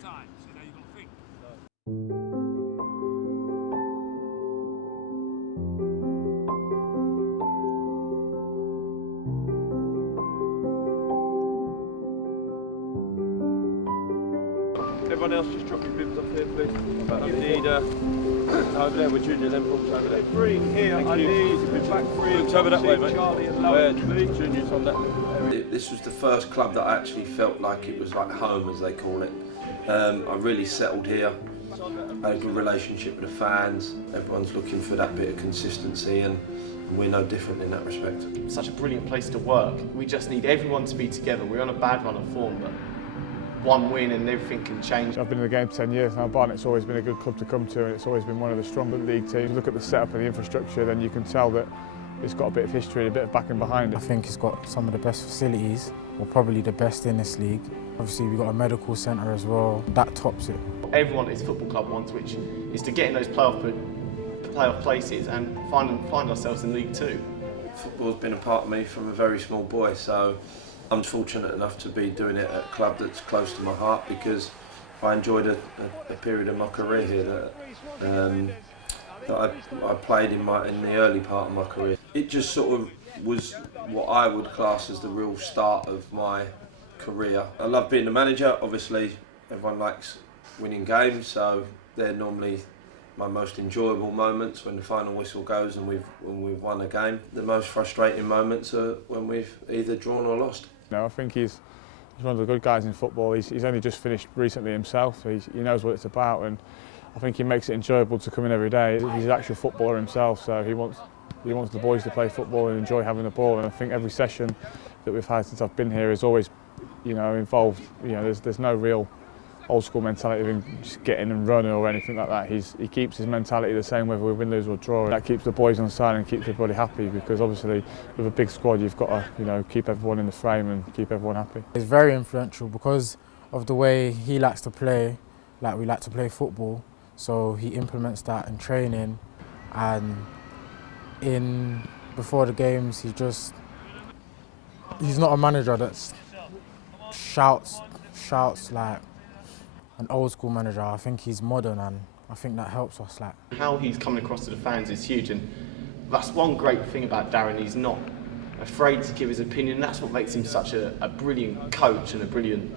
first time, so now you've got to think. Everyone else just drop your bibs off here, please. You need over there with Junior, then Brooks over there. Green here, I need back three. Brooks over that way, mate. Charlie and Lowe. Junior's on that. This was the first club that I actually felt like it was like home, as they call it. I really settled here. I had a good relationship with the fans. Everyone's looking for that bit of consistency, and we're no different in that respect. Such a brilliant place to work. We just need everyone to be together. We're on a bad run of form, but one win and everything can change. I've been in the game for 10 years now. Barnet's always been a good club to come to, and it's always been one of the stronger league teams. Look at the setup and the infrastructure, then you can tell that it's got a bit of history, a bit of backing behind it. I think it's got some of the best facilities, or probably the best in this league. Obviously we've got a medical centre as well, that tops it. Everyone at this football club wants, which is to get in those playoff places and find ourselves in League Two. Football's been a part of me from a very small boy, so I'm fortunate enough to be doing it at a club that's close to my heart, because I enjoyed a period of my career here that I played in the early part of my career. It just sort of was what I would class as the real start of my career. I love being the manager. Obviously, everyone likes winning games, so they're normally my most enjoyable moments when the final whistle goes and we've won a game. The most frustrating moments are when we've either drawn or lost. No, I think he's one of the good guys in football. He's only just finished recently himself. He knows what it's about, and I think he makes it enjoyable to come in every day. He's an actual footballer himself, so he wants the boys to play football and enjoy having the ball. And I think every session that we've had since I've been here is always, involved. There's no real old school mentality of him just getting and running or anything like that. He keeps his mentality the same whether we win, lose or draw. That keeps the boys on side and keeps everybody happy, because obviously with a big squad you've got to keep everyone in the frame and keep everyone happy. It's very influential because of the way he likes to play, like we like to play football, so he implements that in training, and before the games he's not a manager that shouts like an old school manager. I think he's modern, and I think that helps us. How he's coming across to the fans is huge, and that's one great thing about Darren. He's not afraid to give his opinion. That's what makes him such a brilliant coach and a brilliant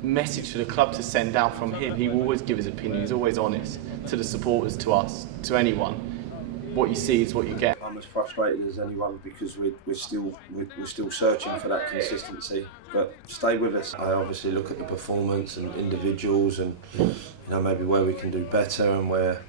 message to the club to send out from him. He will always give his opinion. He's always honest to the supporters, to us, to anyone. What you see is what you get. I'm as frustrated as anyone, because we're still searching for that consistency. But stay with us. I obviously look at the performance and individuals, and maybe where we can do better and where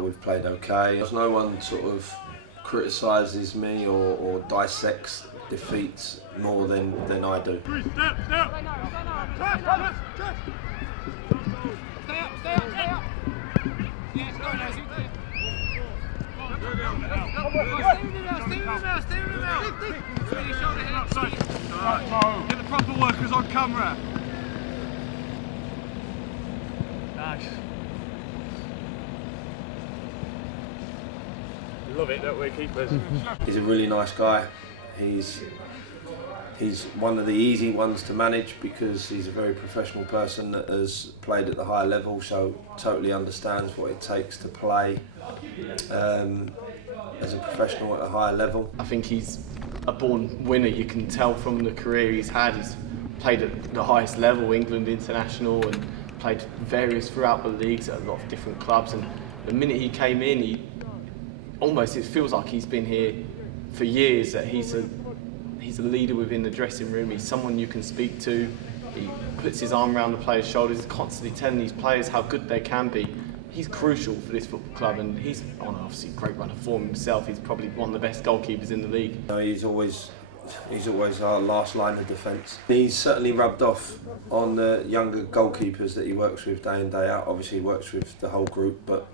we've played okay. No one sort of criticises me or dissects defeats more than I do. Get the proper workers on camera. Nice. We love it, don't we, keepers? He's a really nice guy. He's one of the easy ones to manage, because he's a very professional person that has played at the higher level, so totally understands what it takes to play as a professional at a higher level. I think he's a born winner. You can tell from the career he's had. He's played at the highest level, England international, and played various throughout the leagues at a lot of different clubs. And the minute he came in, it feels like he's been here for years. That he's a leader within the dressing room. He's someone you can speak to. He puts his arm around the players' shoulders, constantly telling these players how good they can be. He's crucial for this football club, and he's on obviously a great run of form himself. He's probably one of the best goalkeepers in the league. He's always our last line of defence. He's certainly rubbed off on the younger goalkeepers that he works with day in, day out. Obviously he works with the whole group, but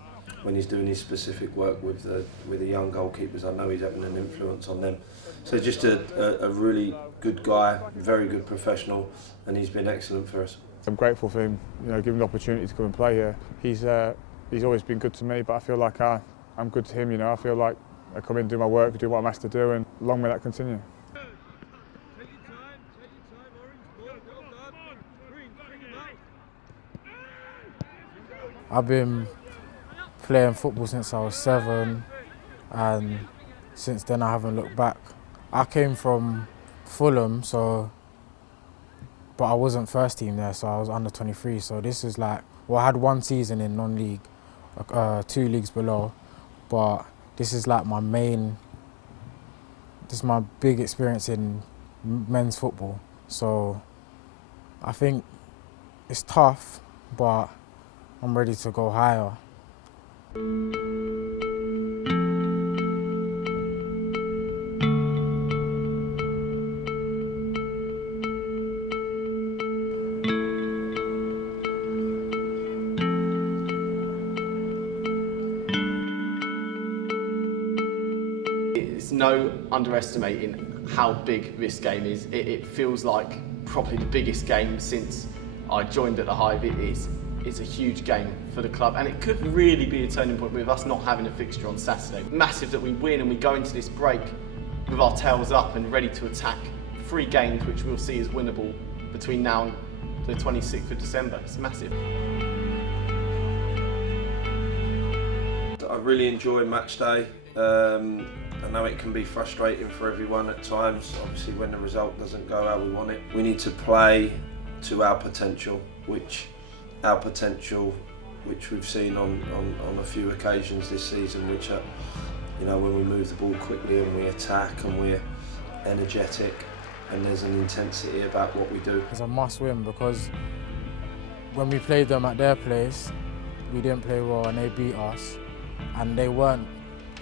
when he's doing his specific work with the young goalkeepers, I know he's having an influence on them. So just a really good guy, very good professional, and he's been excellent for us. I'm grateful for him, given the opportunity to come and play here. He's always been good to me, but I feel like I'm good to him. I feel like I come in, do my work, do what I'm asked to do, and long may that continue. Take your time, Orange. Well done. Green, bring it back. I've been playing football since I was 7, and since then I haven't looked back. I came from Fulham, but I wasn't first team there, so I was under 23. So this is like, well, I had 1 season in non-league, 2 leagues below, but this is like my big experience in men's football. So I think it's tough, but I'm ready to go higher. It's no underestimating how big this game is. It feels like probably the biggest game since I joined at the Hive. It's a huge game for the club, and it could really be a turning point with us not having a fixture on Saturday. Massive that we win and we go into this break with our tails up and ready to attack 3 games which we'll see as winnable between now and the 26th of December. It's massive. I really enjoy match day. I know it can be frustrating for everyone at times, obviously when the result doesn't go how we want it. We need to play to our potential, which we've seen on a few occasions this season, which are, you know, when we move the ball quickly and we attack and we're energetic and there's an intensity about what we do. It's a must win because when we played them at their place, we didn't play well and they beat us, and they were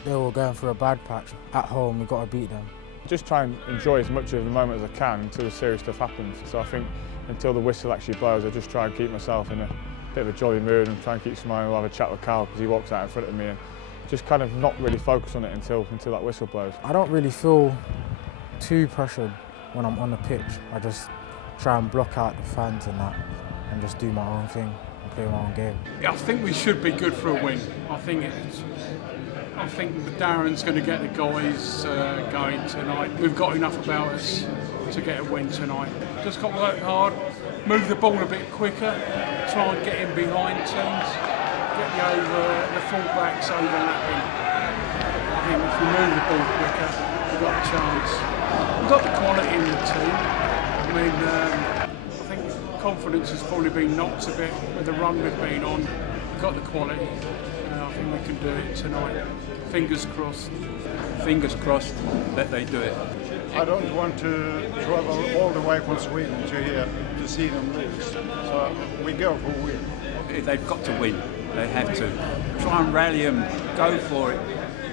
going through a bad patch. At home, we've got to beat them. Just try and enjoy as much of the moment as I can until the serious stuff happens. So I think until the whistle actually blows, I just try and keep myself in a bit of a jolly mood and try and keep smiling. We'll have a chat with Carl because he walks out in front of me, and just kind of not really focus on it until that whistle blows. I don't really feel too pressured when I'm on the pitch. I just try and block out the fans and that, and just do my own thing and play my own game. Yeah, I think we should be good for a win. I think Darren's going to get the guys going tonight. We've got enough about us to get a win tonight. Just got to work hard, move the ball a bit quicker, try and get in behind teams, get the full-backs overlapping. I think if we move the ball quicker, we've got a chance. We've got the quality in the team. I mean, I think confidence has probably been knocked a bit with the run we've been on. We've got the quality. I think we can do it tonight. Fingers crossed. Fingers crossed that they do it. I don't want to travel all the way from Sweden to here to see them lose. So we go for a win. If they've got to win, they have to. Try and rally them, go for it.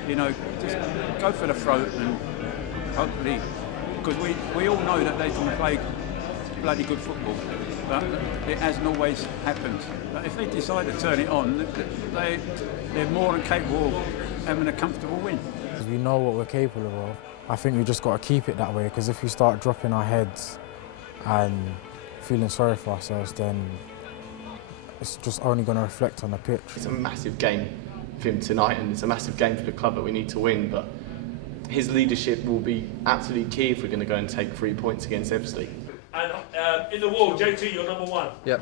You know, just go for the throat and hopefully, because we all know that they can play bloody good football, but it hasn't always happened. But if they decide to turn it on, they're more than capable of having a comfortable win. We know what we're capable of. I think we just got to keep it that way, because if we start dropping our heads and feeling sorry for ourselves, then it's just only going to reflect on the pitch. It's a massive game for him tonight, and it's a massive game for the club that we need to win, but his leadership will be absolutely key if we're going to go and take 3 points against Ebbsfleet. And in the wall, JT, you're number 1. Yep.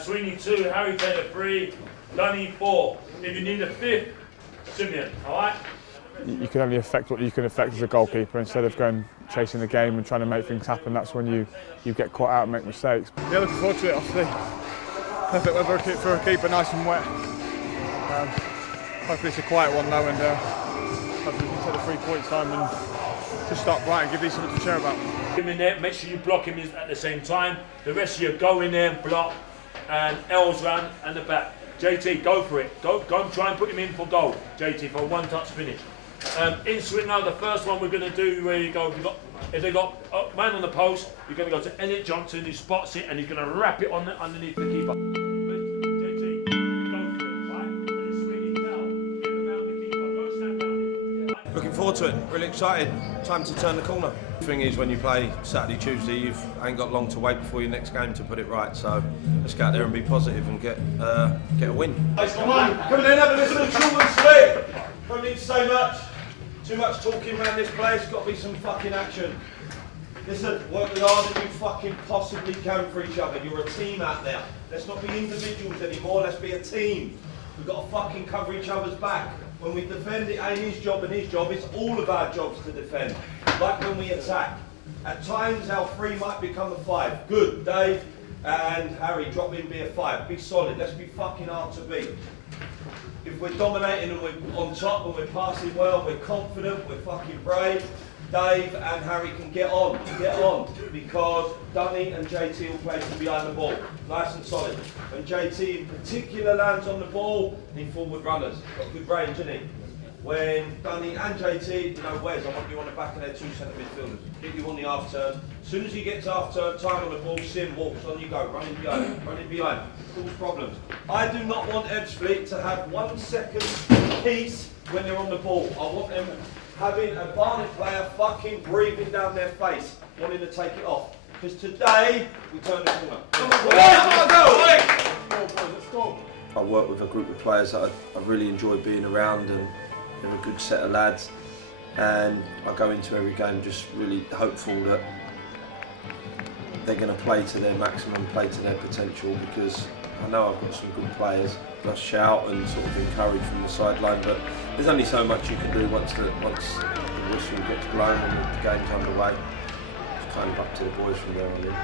Sweeney 2, Harry Taylor 3, Dunny 4. If you need a 5th, Simeon, alright? You can only affect what you can affect as a goalkeeper. Instead of going chasing the game and trying to make things happen, that's when you get caught out and make mistakes. Yeah, looking forward to it, obviously. Perfect weather for a keeper, nice and wet. Hopefully it's a quiet one though, and hopefully we can take the 3 points home and just start bright and give these something to cheer about. Him in there, make sure you block him at the same time. The rest of you go in there and block, and L's round and the back. JT, go for it. Go and try and put him in for goal, JT, for a one-touch finish. In Sweden now, the first one we're going to do where you go, if they got a man on the post, you're going to go to Elliot Johnson, who spots it, and he's going to wrap it on underneath the keeper. JT, go for it, right? And in Sweden now, get around the keeper, go stand down. Looking forward to it, really excited. Time to turn the corner. The thing is, when you play Saturday, Tuesday, you ain't got long to wait before your next game to put it right. So let's go out there and be positive and get a win. Come on, come in and have a listen to children's sleep. Don't need to say much. Too much talking around this place. Got to be some fucking action. Listen, work as hard as you fucking possibly can for each other. You're a team out there. Let's not be individuals anymore. Let's be a team. We've got to fucking cover each other's back. When we defend, it ain't his job and his job, it's all of our jobs to defend. Like when we attack. At times our 3 might become a 5. Good, Dave and Harry, drop in, be a 5. Be solid, let's be fucking hard to beat. If we're dominating and we're on top and we're passing well, we're confident, we're fucking brave, Dave and Harry can get on, because Dunny and JT will play from behind the ball, nice and solid. When JT in particular lands on the ball, need forward runners, got good range, isn't he? When Dunny and JT, you know, Wes, I want you on the back of their 2 centre midfielders, get you on the half turn. As soon as you get to half turn, time on the ball, Sim walks, on you go, running behind, cause problems. I do not want Ebbsfleet to have 1 second peace when they're on the ball. I want them having a Barnet player fucking breathing down their face, wanting to take it off. Because today, we turn the corner. Come on, I work with a group of players that I really enjoy being around, and they're a good set of lads. And I go into every game just really hopeful that they're going to play to their maximum, play to their potential, because I know I've got some good players. I shout and sort of encourage from the sideline, but there's only so much you can do once the whistle gets blown and the game's underway. It's kind of up to the boys from there on in.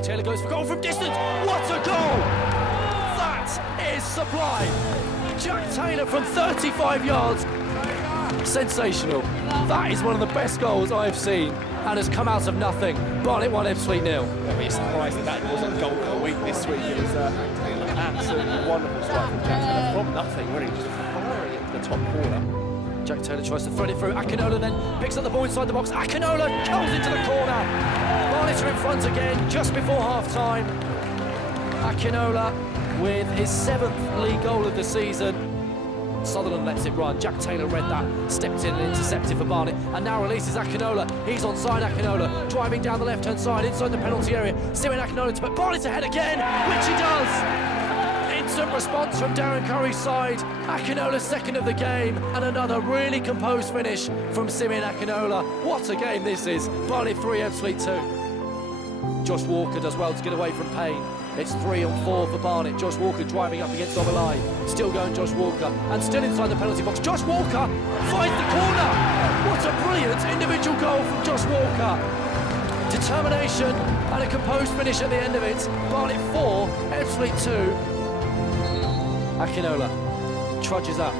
Taylor goes for goal from distance. What a goal! That is sublime. Jack Taylor from 35 yards. Sensational. That is one of the best goals I have seen and has come out of nothing. Barnet 1, Ebbsfleet 0. I'd be surprised that wasn't goal of the week this week. It was an absolutely wonderful strike from Jack Taylor from nothing, really, just firing it to the top corner. Jack Taylor tries to thread it through. Akinola then picks up the ball inside the box. Akinola comes into the corner. Barnet are in front again just before half-time. Akinola with his 7th league goal of the season. Sutherland lets it run. Jack Taylor read that, stepped in and intercepted for Barnet, and now releases Akinola. He's onside. Akinola driving down the left-hand side inside the penalty area. Steering Akinola to put Barnet ahead again, which he does. Instant response from Darren Currie's side. Akinola 2nd of the game, and another really composed finish from Simeon Akinola. What a game this is. Barnet 3, Ebbsfleet 2. Josh Walker does well to get away from Payne. It's 3-on-4 for Barnet. Josh Walker driving up against Obalai. Still going Josh Walker, and still inside the penalty box. Josh Walker finds the corner. What a brilliant individual goal from Josh Walker. Determination and a composed finish at the end of it. Barnet 4, Ebbsfleet 2. Akinola trudges up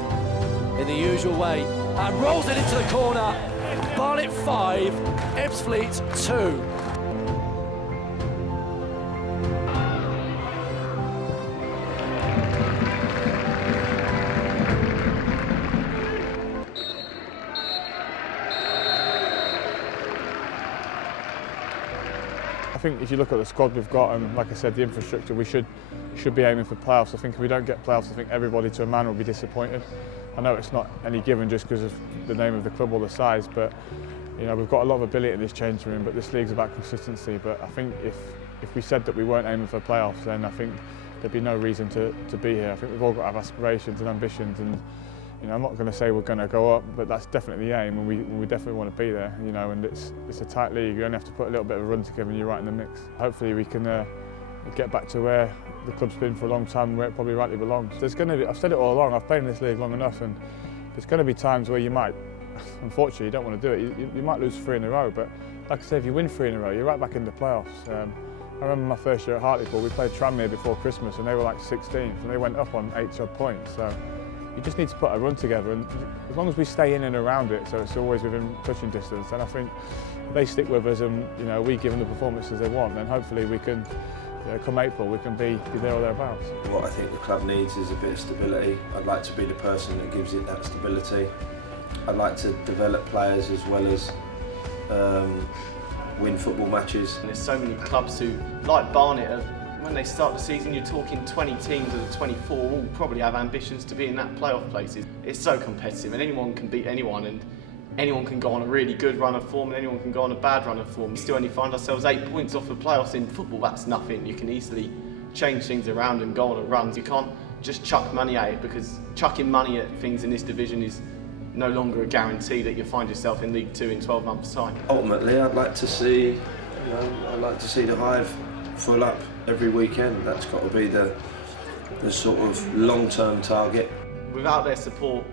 in the usual way and rolls it into the corner. Barnet 5, Ebbsfleet 2. I think if you look at the squad we've got and, like I said, the infrastructure, we should be aiming for playoffs. I think if we don't get playoffs, I think everybody to a man will be disappointed. I know it's not any given just because of the name of the club or the size, but you know, we've got a lot of ability in this changing room, but this league's about consistency. But I think if we said that we weren't aiming for playoffs, then I think there'd be no reason to be here. I think we've all got to have aspirations and ambitions, and you know, I'm not going to say we're going to go up, but that's definitely the aim, and we definitely want to be there. You know, and it's a tight league. You only have to put a little bit of a run together, and you're right in the mix. Hopefully, we can get back to where the club's been for a long time, where it probably rightly belongs. There's going to be. I've said it all along. I've played in this league long enough, and there's going to be times where you might. Unfortunately, you don't want to do it. You might lose 3 in a row, but like I say, if you win 3 in a row, you're right back in the playoffs. I remember my first year at Hartlepool. We played Tranmere before Christmas, and they were like 16th, and they went up on 8 odd points. So. You just need to put a run together, and as long as we stay in and around it, so it's always within touching distance, and I think if they stick with us and you know, we give them the performances they want, then hopefully we can, you know, come April, we can be there or thereabouts. What I think the club needs is a bit of stability. I'd like to be the person that gives it that stability. I'd like to develop players as well as win football matches. And there's so many clubs who, like Barnet, when they start the season, you're talking 20 teams of the 24 all probably have ambitions to be in that playoff places. It's so competitive and anyone can beat anyone, and anyone can go on a really good run of form and anyone can go on a bad run of form. We still only find ourselves 8 points off the playoffs. In football, that's nothing. You can easily change things around and go on a run. You can't just chuck money at it, because chucking money at things in this division is no longer a guarantee that you'll find yourself in League Two in 12 months' time. Ultimately, I'd like to see the Hive full up every weekend. That's got to be the sort of long-term target. Without their support,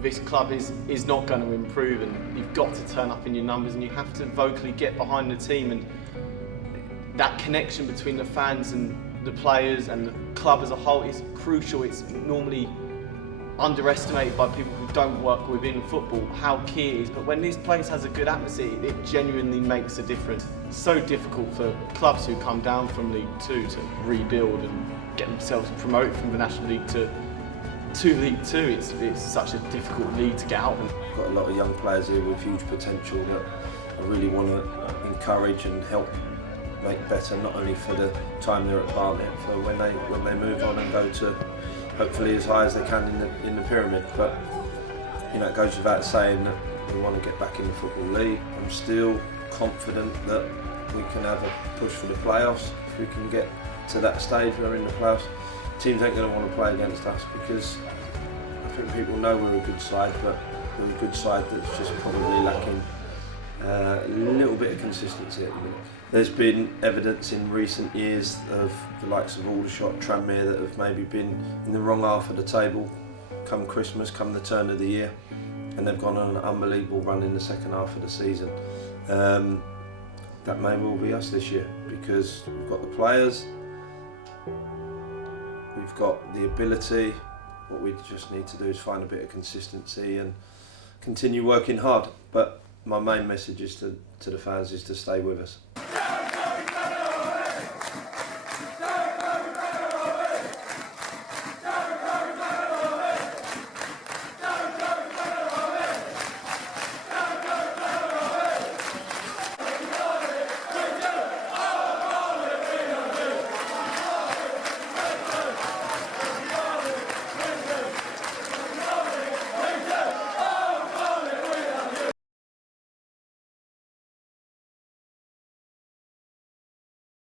this club is not going to improve, and you've got to turn up in your numbers and you have to vocally get behind the team, and that connection between the fans and the players and the club as a whole is crucial. It's normally underestimated by people who don't work within football how key it is, but when this place has a good atmosphere, it genuinely makes a difference. It's so difficult for clubs who come down from League Two to rebuild and get themselves promoted from the National League to League Two. It's such a difficult league to get out of. We've got a lot of young players here with huge potential that I really want to encourage and help make better, not only for the time they're at Barnet, for when they move on and go to hopefully as high as they can in the pyramid. But you know, it goes without saying that we want to get back in the Football League. I'm still confident that we can have a push for the playoffs. If we can get to that stage where we're in the playoffs, teams ain't going to want to play against us, because I think people know we're a good side, but we're a good side that's just probably lacking a little bit of consistency at the minute. There's been evidence in recent years of the likes of Aldershot, Tranmere that have maybe been in the wrong half of the table come Christmas, come the turn of the year, and they've gone on an unbelievable run in the second half of the season. That may well be us this year, because we've got the players, we've got the ability. What we just need to do is find a bit of consistency and continue working hard. But my main message is to the fans is to stay with us.